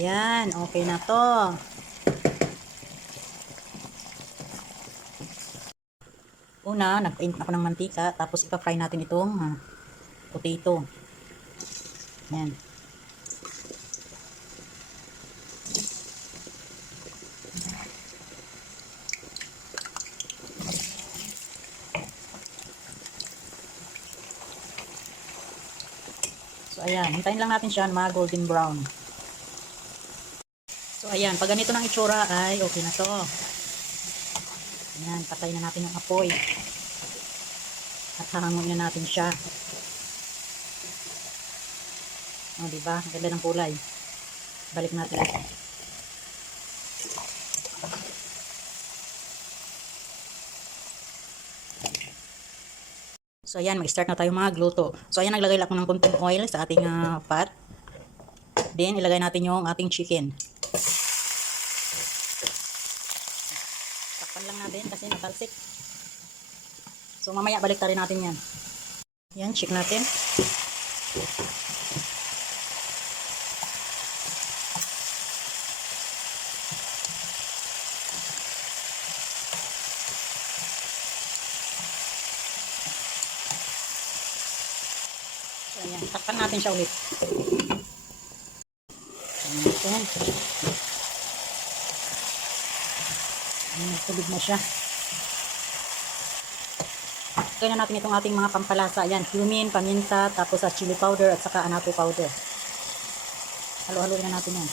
Ayan, okay na to. Una, nag-paint ako ng mantika, tapos ipa-fry natin itong potato. Ayan. So, ayan. Hintayin lang natin siya mag-golden brown. So, ayan. Pag ganito ng itsura ay okay na to. Ayan. Patay na natin yung apoy. At hahanguin na natin siya. O, diba? Ganda ng kulay. Balik natin. So, ayan, mag-start na tayo magluto. So, ayan, naglagay lang ako ng konting oil sa ating pot. Then, ilagay natin yung ating chicken. Takpan lang natin kasi natalsik. So, mamaya balik rin natin yan. Yan, check natin. So, ayan, takpan natin siya ulit. Ayan. Tubig na siya. Kaya na natin itong ating mga pampalasa. Ayan, cumin, paminta, tapos chili powder at saka anato powder. Halo-haloin na natin yan.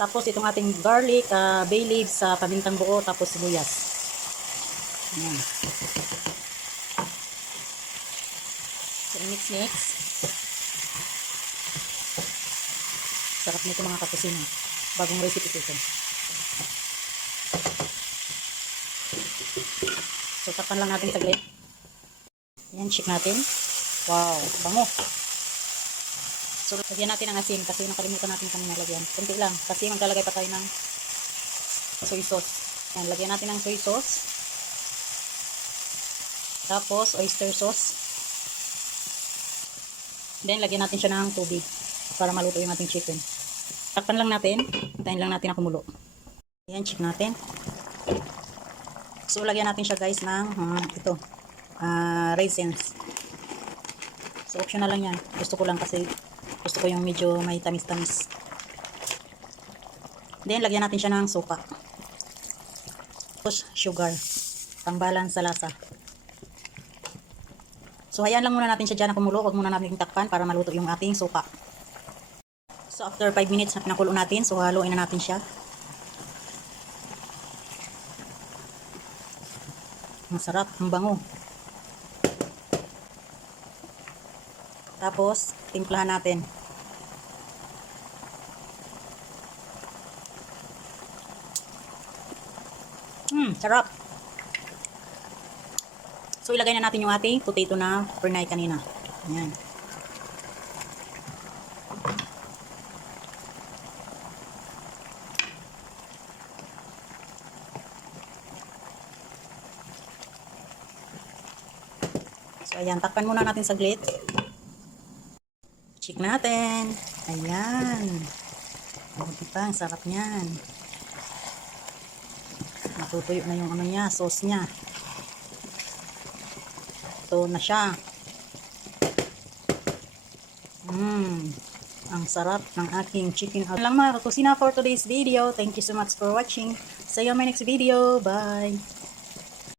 Tapos itong ating garlic, bay leaves, pamintang buo, tapos sibuyas. Ayan. So, mix-mix. Sarap nito mga kakusina. Bagong recipe ito. So, takpan lang natin saglit. Ayan, check natin. Wow, bango. So, lagyan natin ng asin kasi nakalimutan natin kanina lagyan. Kunti lang kasi maglalagay pa tayo ng soy sauce. Ayan, lagyan natin ng soy sauce. Tapos, oyster sauce. Then, lagyan natin siya ng tubig para maluto yung ating chicken. Takpan lang natin. Hintayin lang natin na kumulo. Ayan, check natin. So, lagyan natin siya guys ng raisins. So, optional lang yan. Gusto ko lang kasi gusto ko yung medyo may tamis-tamis. Then, lagyan natin siya ng suka. Tapos, sugar. Pang-balance sa lasa. So, hayaan lang muna natin siya dyan na kumulo. Huwag muna natin takpan para maluto yung ating suka. So, after 5 minutes na pinakulo natin, so haluin na natin siya. Masarap, ang bango. Tapos, timplahan natin. Sarap. So, ilagay na natin yung ating potato na fry kanina. Ayan. So, ayan. Takpan muna natin saglit. Check natin. Ayan. O, diba? Ang sarap niyan. Natutuyo na yung ano niya, sauce niya. Ito na siya. Ang sarap ng aking chicken. Lang mga kusina for today's video. Thank you so much for watching. See you on my next video. Bye!